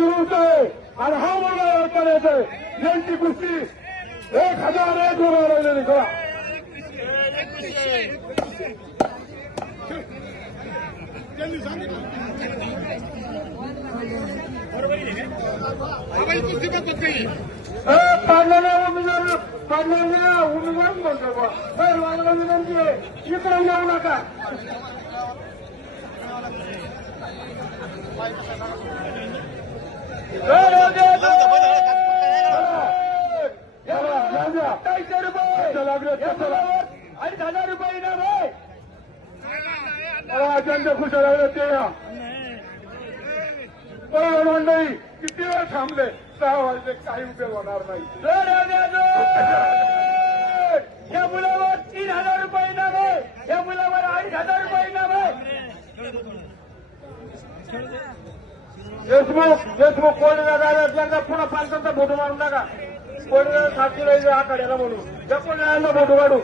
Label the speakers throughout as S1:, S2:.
S1: सुरू होतोय आणि हा मुलगा अडचण येतोय यांची कुस्ती एक हजार एक रुपये राहिलेली करा. पाडलेल्या उमेदवार पाडलेल्या उमेदवार म्हणतो बा सर्वांना विनंती आहे. इकडे येऊ नका. अडीच हजार रुपये इनाम आहे ज्यांच्या खुशा लागल्या ते या मंडळी किती वेळ थांबले सहा वाजले काही उपयोग होणार नाही या मुलावर तीन हजार रुपये इनाम आहे या मुलावर अडीच हजार रुपये इनाम आहे देशमुख देशमुख कोणीला जायला त्यांना पुन्हा पालकांचा फोटो मारून टाका. कोणीला साक्षी राहील आखाड्याला म्हणून. त्या कोणी फोटो काढू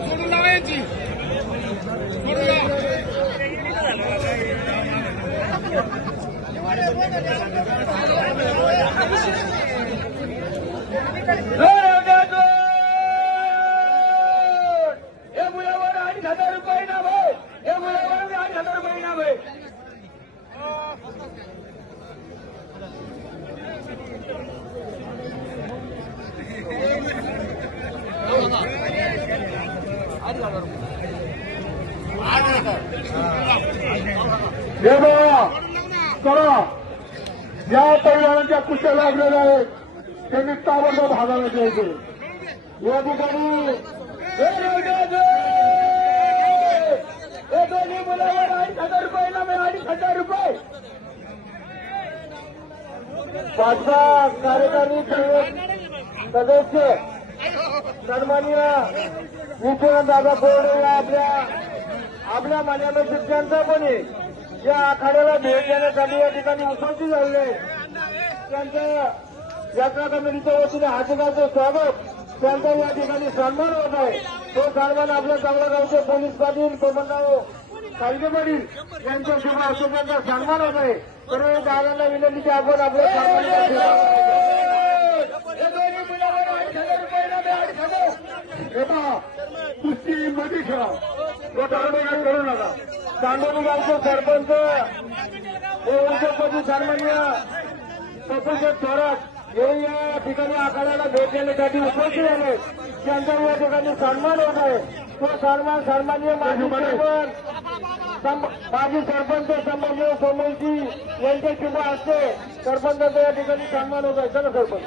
S2: सोडून लावायची सोडून लावा
S1: या मुलावर अडीच हजार रुपये इनाम आहे या मुलावर अडीच हजार रुपये इनाम आहे हे बघा करा या पैलवानांच्या कुशल लागलेल्या आहेत. त्यांनी ताबडतोब हाताला द्यायचे या ठिकाणी हे राजाचे! मुलावर अडीच हजार रुपये अडीच हजार रुपये. कार्यकारी सदस्य सन्मान्य दादा कोरडे या आपल्या आपल्या मान्यवर शिक्षकांचा पण या आखाड्याला भेट देण्यासाठी या ठिकाणी उपस्थित झालेले त्यांचं यात्रा कमिटीच्या वतीने हार्दिकाचं स्वागत. त्यांचा या ठिकाणी सन्मान होत आहे. तो सन्मान आपल्या चांगल्या गावचे पोलीस पाटील कोमनराव कालगे पाटील यांच्या शुभ अशोकांचा सन्मान होत आहे. सर्व दादांना विनंती की आपण आपल्या कुस्ती मध्ये खेळा. तो दारुडेगार करू नका. चांदोली गावचे सरपंच हे उद्योगपती सन्मान्य सपूरशेठ थोरात. हे या ठिकाणी आखाड्याला भेट देण्यासाठी उपस्थित झाले त्यांचा या ठिकाणी सन्मान होत आहे तो सन्मान सन्मान्य माजी सरपंच माजी सरपंच संभाजी सोमयजी यांच्या शुभ असते सरपंचाचा या ठिकाणी सन्मान होत आहे. चला सरपंच.